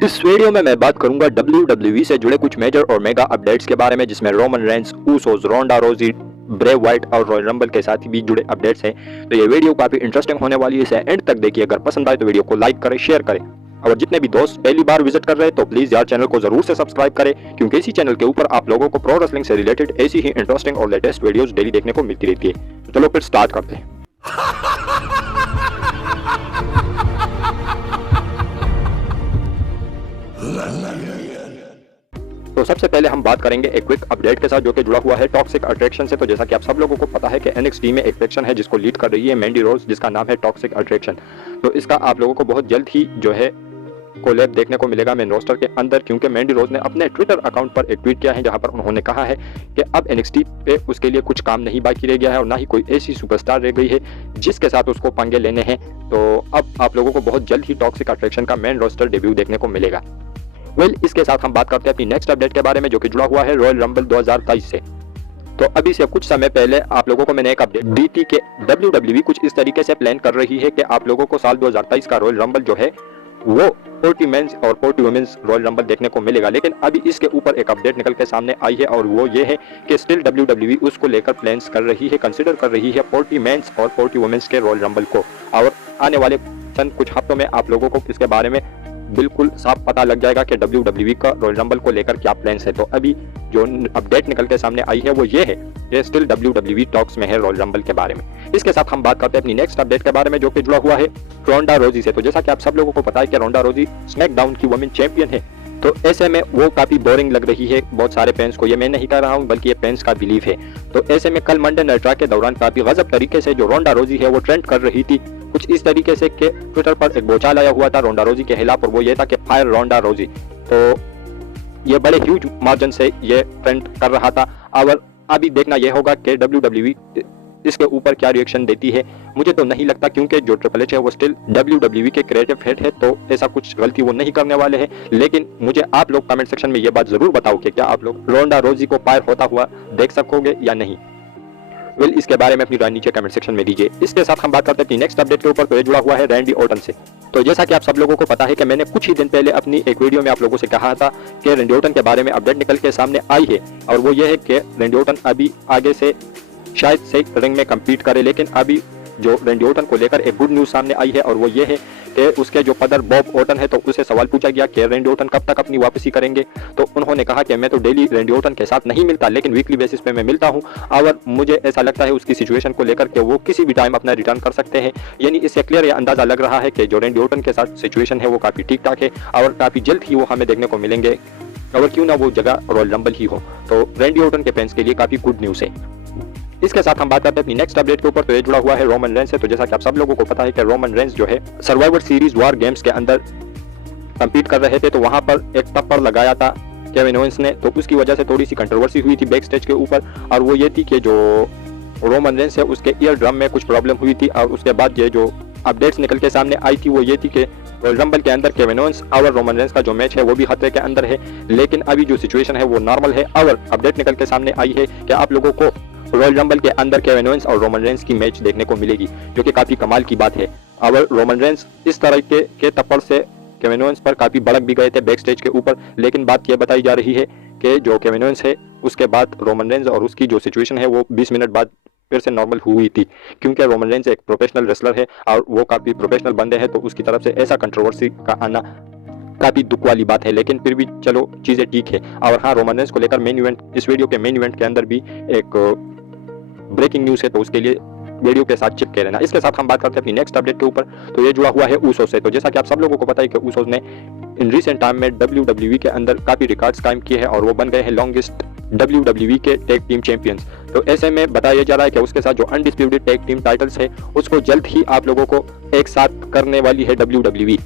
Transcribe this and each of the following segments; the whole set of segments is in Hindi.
इस वीडियो में मैं बात करूंगा WWE से जुड़े कुछ मेजर और मेगा अपडेट्स के बारे में, जिसमें रोमन रेंस, ऊसोस, रोंडा रोजी, ब्रे वाइट और रॉयल रंबल के साथ भी जुड़े अपडेट्स हैं। तो ये वीडियो काफी इंटरेस्टिंग होने वाली है, इसे एंड तक देखिए। अगर पसंद आए तो वीडियो को लाइक करें, शेयर करें, और जितने भी दोस्त पहली बार विजिट कर रहे हैं तो प्लीज यार चैनल को जरूर से सब्सक्राइब करें, क्योंकि इसी चैनल के ऊपर आप लोगों को प्रो रेसलिंग से रिलेटेड ऐसी ही इंटरेस्टिंग और लेटेस्ट वीडियोस डेली देखने को मिलती रहती है। तो चलो फिर स्टार्ट करते हैं। तो सबसे पहले हम बात करेंगे एक क्विक अपडेट के साथ, जो कि जुड़ा हुआ है टॉक्सिक अट्रैक्शन से। तो जैसा कि आप सब लोगों को पता है कि NXT में एक फैक्शन है जिसको लीड कर रही है मैंडी रोज, जिसका नाम है टॉक्सिक अट्रैक्शन। तो इसका आप लोगों को बहुत जल्द ही जो है कोलैब देखने को मिलेगा मेन रोस्टर के अंदर, क्योंकि मैंडी रोज ने अपने ट्विटर अकाउंट पर एक ट्वीट किया है जहां पर उन्होंने कहा है कि अब NXT पे उसके लिए कुछ काम नहीं बाकी रह गया है और ना ही कोई ऐसी सुपरस्टार रह गई है जिसके साथ उसको पंगे लेने हैं। तो अब आप लोगों को बहुत जल्द ही टॉक्सिक अट्रैक्शन का मेन रोस्टर डेब्यू देखने को मिलेगा। इसके साथ हम बात करते हैं अपनी नेक्स्ट अपडेट के बारे में, जो कि जुड़ा हुआ है रॉयल रंबल 2023 से। तो अभी से कुछ समय पहले आप लोगों को मैंने एक अपडेट दी थी कि WWE कुछ इस तरीके से प्लान कर रही है कि आप लोगों को साल 2023 का रॉयल रंबल जो है वो 40 मेंस और 40 वुमेन्स रॉयल रंबल देखने को मिलेगा। लेकिन अभी इसके ऊपर एक अपडेट निकल के सामने आई है, और वो ये है कि स्टिल WWE उसको लेकर प्लान्स कर रही है, कंसिडर कर रही है 40 मेंस और 40 वुमेन्स के रॉयल रंबल को। और आने वाले कुछ हफ्तों में आप लोगों को इसके बारे में बिल्कुल साफ पता लग जाएगा कि WWE का रॉयल रंबल को लेकर क्या प्लान्स है। तो अभी जो अपडेट निकल के सामने आई है वो ये है कि स्टिल WWE टॉक्स में है रॉयल रंबल के बारे में। इसके साथ हम बात करते हैं अपनी नेक्स्ट अपडेट के बारे में, जो कि जुड़ा हुआ है रोंडा रोजी से। तो जैसा कि आप सब लोगों को पता है कि रोंडा रोजी स्मैकडाउन की वुमेन चैंपियन है, तो ऐसे में वो काफी बोरिंग लग रही है बहुत सारे फैंस को। ये मैं नहीं कह रहा हूँ, बल्कि ये फैंस का बिलीफ है। तो ऐसे में कल मंडे नाइट रॉ के दौरान काफी गजब तरीके से जो रोंडा रोजी है वो ट्रेंड कर रही थी, कुछ इस तरीके से कि ट्विटर पर एक बोचाल आया हुआ था रोंडा रोजी के खिलाफ, और वो ये था कि फायर रोंडा रोजी। तो ये बड़े ह्यूज मार्जिन से ये ट्रेंड कर रहा था। और अभी देखना यह होगा कि WWE इसके ऊपर क्या रिएक्शन देती है। मुझे तो नहीं लगता, क्योंकि जो ट्रिपल एच है वो स्टिल WWE के क्रिएटिव हेड है, तो ऐसा कुछ गलती वो नहीं करने वाले हैं। लेकिन मुझे आप लोग कमेंट सेक्शन में ये बात जरूर बताओ कि क्या आप लोग रोंडा रोजी को फायर होता हुआ देख सकोगे या नहीं। इसके बारे में अपनी राय नीचे कमेंट सेक्शन में दीजिए। इसके साथ हम बात करते हैं नेक्स्ट अपडेट के ऊपर, तो ये जुड़ा हुआ है रैंडी ऑर्टन से। तो जैसा कि आप सब लोगों को पता है कि मैंने कुछ ही दिन पहले अपनी एक वीडियो में आप लोगों से कहा था कि रैंडी ऑर्टन के बारे में अपडेट निकल के सामने आई है, और वो ये है कि रैंडी ऑर्टन अभी आगे से शायद से रिंग में कम्पीट करे। लेकिन अभी जो रैंडी ऑर्टन को लेकर एक गुड न्यूज सामने आई है, और वो ये है कि उसके जो फादर बॉब ऑर्टन है, तो उसे सवाल पूछा गया कि रैंडी ऑर्टन कब तक अपनी वापसी करेंगे। तो उन्होंने कहा कि मैं तो डेली रैंडी ऑर्टन के साथ नहीं मिलता, लेकिन वीकली बेसिस पे मैं मिलता हूं, और मुझे ऐसा लगता है उसकी सिचुएशन को लेकर के वो किसी भी टाइम अपना रिटर्न कर सकते हैं। यानी इससे क्लियर यह अंदाजा लग रहा है कि जो रैंडी ऑर्टन के साथ सिचुएशन है वो काफी ठीक ठाक है, और काफी जल्द ही वो हमें देखने को मिलेंगे, और क्यों ना वो जगह रॉयल रंबल ही हो। तो रैंडी ऑर्टन के फैंस के लिए काफी गुड न्यूज है। इसके साथ हम बात करते हैं अपनी नेक्स्ट अपडेट के ऊपर, तो ये जुड़ा हुआ है रोमन रेंस से। तो जैसा कि आप सब लोगों को पता है कि रोमन रेंस जो है सर्वाइवर सीरीज वॉर गेम्स के अंदर कंपीट कर रहे थे, तो वहां पर एक टप्पर लगाया था केविन ओवेंस ने, तो उसकी वजह से थोड़ी सी कंट्रोवर्सी हुई थी बैक स्टेज के ऊपर। और वो ये थी कि जो रोमन रेंस है उसके ईयर ड्रम में कुछ प्रॉब्लम हुई थी, और उसके बाद ये जो अपडेट्स निकल के सामने आई थी वो ये थी कि रॉयल रंबल के अंदर केविन ओवेंस और रोमन रेंस का जो मैच है वो भी खतरे के अंदर है। लेकिन अभी जो सिचुएशन है वो नॉर्मल है, और अपडेट निकल के सामने आई है कि आप लोगों को रॉयल रंबल के अंदर केविन ओवेंस और रोमन रेंस की मैच देखने को मिलेगी, जो कि काफी कमाल की बात है। और रोमन रेंस इस तरह के टप्पर से केविन ओवेंस पर काफी भड़क भी गए थे बैक स्टेज के ऊपर। लेकिन बात यह बताई जा रही है कि जो केविन ओवेंस है उसके बाद रोमन रेंस और उसकी जो सिचुएशन है वो 20 मिनट बाद फिर से नॉर्मल हुई थी, क्योंकि रोमन रेंस एक प्रोफेशनल रेसलर है और वो काफी प्रोफेशनल बंदे हैं, तो उसकी तरफ से ऐसा कंट्रोवर्सी का आना काफी दुख वाली बात है। लेकिन फिर भी चलो चीजें ठीक है। और हाँ, रोमन रेंस को लेकर मेन इवेंट, इस वीडियो के मेन इवेंट के अंदर भी एक ब्रेकिंग न्यूज है, तो उसके लिए वीडियो के साथ चिपके रहना। इसके साथ हम बात करते हैं अपनी नेक्स्ट अपडेट के ऊपर, तो ये जुड़ा हुआ है ऊसोस से। तो जैसा कि आप सब लोगों को पता है कि ऊसोस ने इन रिसेंट टाइम में WWE के अंदर काफी रिकॉर्ड्स कायम किए हैं, और वो बन गए हैं लॉन्गेस्ट WWE के टैग टीम चैंपियंस। तो ऐसे में बताया जा रहा है कि उसके साथ जो अनडिस्प्यूटेड टैग टीम टाइटल्स है उसको जल्द ही आप लोगों को एक साथ करने वाली है WWE,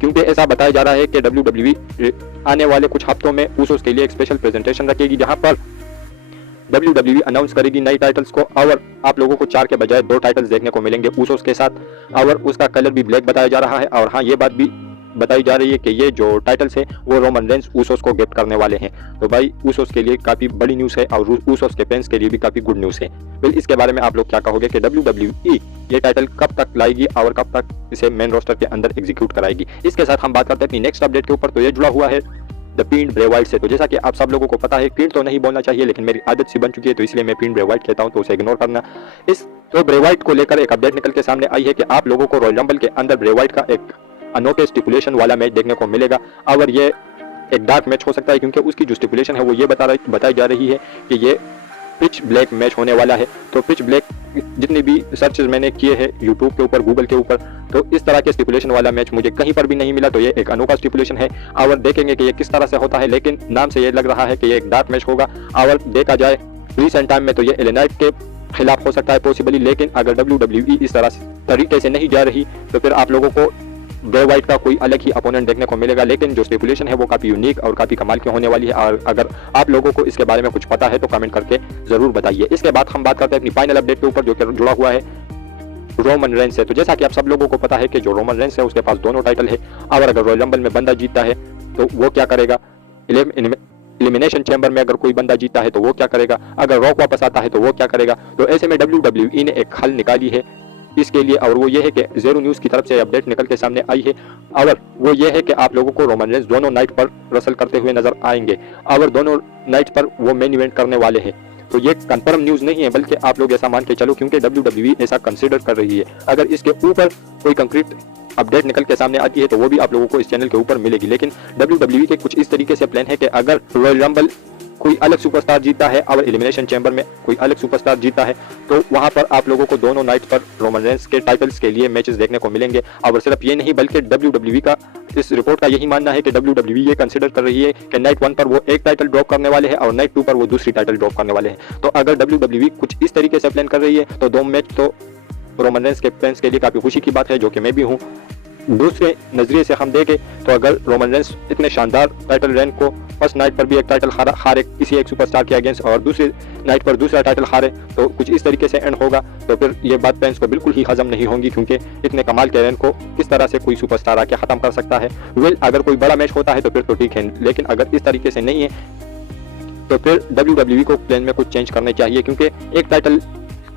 क्योंकि ऐसा बताया जा रहा है कि WWE आने वाले कुछ हफ्तों में ऊसोस के लिए एक स्पेशल प्रेजेंटेशन रखेगी, जहां पर WWE अनाउंस करेगी नई टाइटल्स को, और आप लोगों को 4 के बजाय 2 टाइटल्स देखने को मिलेंगे ऊसोस के साथ, और उसका कलर भी ब्लैक बताया जा रहा है। और हाँ, ये बात भी बताई जा रही है कि ये जो टाइटल्स हैं वो रोमन रेंस ऊसोस को गिफ्ट करने वाले हैं। तो भाई ऊसोस के लिए काफ़ी बड़ी न्यूज़ है और ऊसोस के फैंस के लिए भी काफ़ी गुड न्यूज़ है। फिर इसके बारे में आप लोग क्या कहोगे कि WWE ये टाइटल कब तक लाएगी और कब तक इसे मेन रोस्टर के अंदर एग्जीक्यूट कराएगी। इसके साथ हम बात करते हैं अपनी नेक्स्ट अपडेट के ऊपर। तो ये जुड़ा हुआ है द फिंड ब्रे वाइट से। तो जैसा कि आप सब लोगों को पता है, फिंड तो नहीं बोलना चाहिए लेकिन मेरी आदत सी बन चुकी है तो इसलिए मैं फिंड ब्रे वाइट कहता हूं, तो उसे इग्नोर करना। इस तो ब्रे वाइट को लेकर एक अपडेट निकल के सामने आई है कि आप लोगों को रॉयल रंबल के अंदर ब्रे वाइट का एक अनोखे स्टिपुलेशन वाला मैच देखने को मिलेगा और ये एक डार्क मैच हो सकता है क्योंकि उसकी जो स्टिपुलेशन है वो ये बताई जा रही है कि ये पिच ब्लैक मैच होने वाला है। तो पिच ब्लैक जितनी भी सर्चेज मैंने किए हैं यूट्यूब के ऊपर, गूगल के ऊपर, तो इस तरह के स्टिपुलेशन वाला मैच मुझे कहीं पर भी नहीं मिला। तो ये एक अनोखा स्टिपुलेशन है और देखेंगे कि ये किस तरह से होता है, लेकिन नाम से ये लग रहा है कि ये एक डार्क मैच होगा। और देखा जाए रिसेंट टाइम में तो ये एले नाइट के खिलाफ हो सकता है पॉसिबली, लेकिन अगर WWE इस तरीके से नहीं जा रही तो फिर आप लोगों को ब्रे वाइट का कोई अलग ही अपोनेंट देखने को मिलेगा। लेकिन जो स्टिपुलेशन है वो काफ़ी यूनिक और काफ़ी कमाल की होने वाली है और अगर आप लोगों को इसके बारे में कुछ पता है तो कमेंट करके ज़रूर बताइए। इसके बाद हम बात करते हैं अपनी फाइनल अपडेट के ऊपर जो कि जुड़ा हुआ है रोमन रेंस से। तो जैसा कि आप सब लोगों को पता है कि जो रोमन रेंस है उसके पास दोनों टाइटल है और अगर रॉयल रंबल में बंदा जीतता है तो वो क्या करेगा, एलिमिनेशन चैम्बर में अगर कोई बंदा जीता है तो वो क्या करेगा, अगर रॉक वापस आता है तो वो क्या करेगा। तो ऐसे में WWE ने एक हल निकाली है इसके लिए और वो ये है कि ज़ेरो न्यूज़ की तरफ से अपडेट निकल के सामने आई है और वो ये है कि आप लोगों को रोमन रेंस दोनों नाइट पर रसल करते हुए नजर आएंगे और दोनों नाइट पर वो मेन इवेंट करने वाले हैं। तो ये कंफर्म न्यूज़ नहीं है बल्कि आप लोग ऐसा मान के चलो क्योंकि WWE ऐसा कंसीडर कर रही है। अगर इसके ऊपर कोई कंक्रीट अपडेट निकल के सामने आती है तो वो भी आप लोगों को इस चैनल के ऊपर मिलेगी। लेकिन WWE के कुछ इस तरीके से प्लान है कि अगर रॉयल रंबल कोई अलग सुपरस्टार जीता है और एलिमिनेशन चैम्बर में कोई अलग सुपरस्टार जीता है तो वहां पर आप लोगों को दोनों नाइट पर रोमन रेंस के टाइटल्स के लिए मैचेस देखने को मिलेंगे। और सिर्फ ये नहीं बल्कि WWE का इस रिपोर्ट का यही मानना है कि WWE ये कंसीडर कर रही है कि नाइट 1 पर वो एक टाइटल ड्रॉप करने वाले हैं और नाइट 2 पर वो दूसरी टाइटल ड्रॉप करने वाले हैं। तो अगर WWE कुछ इस तरीके से प्लान कर रही है तो दो मैच तो रोमन रेंस के फैंस के लिए काफी खुशी की बात है, जो कि मैं भी हूँ। दूसरे नजरिए से हम देखें तो अगर रोमन रेंस इतने शानदार टाइटल रेन को फर्स्ट नाइट पर भी एक टाइटल हारे किसी एक सुपरस्टार के अगेंस्ट और दूसरी नाइट पर दूसरा टाइटल हारे तो कुछ इस तरीके से एंड होगा तो फिर ये बात फैंस को बिल्कुल ही हजम नहीं होगी क्योंकि इतने कमाल के रेन को किस तरह से कोई सुपरस्टार आके खत्म कर सकता है। वेल अगर कोई बड़ा मैच होता है तो फिर तो ठीक है, लेकिन अगर इस तरीके से नहीं है तो फिर WWE को प्लान में कुछ चेंज करने चाहिए क्योंकि एक टाइटल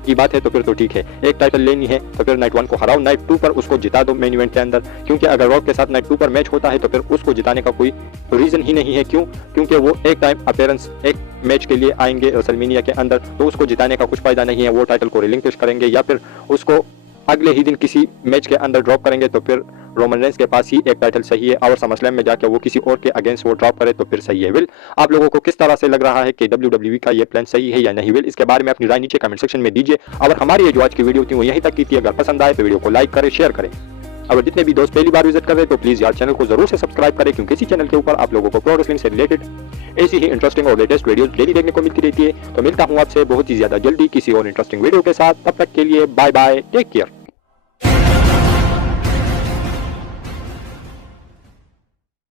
की बात है तो फिर तो ठीक है, एक टाइटल लेनी है तो फिर नाइट 1 को हराओ, नाइट 2 पर उसको जिता दो मेन इवेंट के अंदर। क्योंकि अगर रॉक के साथ नाइट 2 पर मैच होता है तो फिर उसको जिताने का कोई रीजन ही नहीं है। क्यों? क्योंकि वो एक टाइम अपीयरेंस एक मैच के लिए आएंगे रेसलमेनिया के अंदर तो उसको जिताने का कुछ फायदा नहीं है। वो टाइटल को रिलिंक्विश करेंगे या फिर उसको अगले ही दिन किसी मैच के अंदर ड्रॉप करेंगे तो फिर रोमन रेंस के पास ही एक टाइटल सही है और समरस्लैम में जाके वो किसी और के अगेंस्ट वो ड्रॉप करे तो फिर सही है। विल आप लोगों को किस तरह से लग रहा है कि WWE का ये प्लान सही है या नहीं? विल इसके बारे में अपनी राय नीचे कमेंट सेक्शन में दीजिए और हमारी ये जो आज की वीडियो थी वो यहीं तक की थी। अगर पसंद आए तो वीडियो को लाइक करें, शेयर करें। अगर जितने भी दोस्त पहली बार विजिट कर रहे हैं तो प्लीज यार चैनल को जरूर से सब्सक्राइब करें क्योंकि इसी चैनल के ऊपर आप लोगों को प्रो रेसलिंग से रिलेटेड ऐसी ही इंटरेस्टिंग और लेटेस्ट वीडियोस डेली देखने को मिलती रहती है। तो मिलता हूँ आपसे बहुत ही ज्यादा जल्दी किसी और इंटरेस्टिंग वीडियो के साथ, तब तक के लिए बाय बाय, टेक केयर।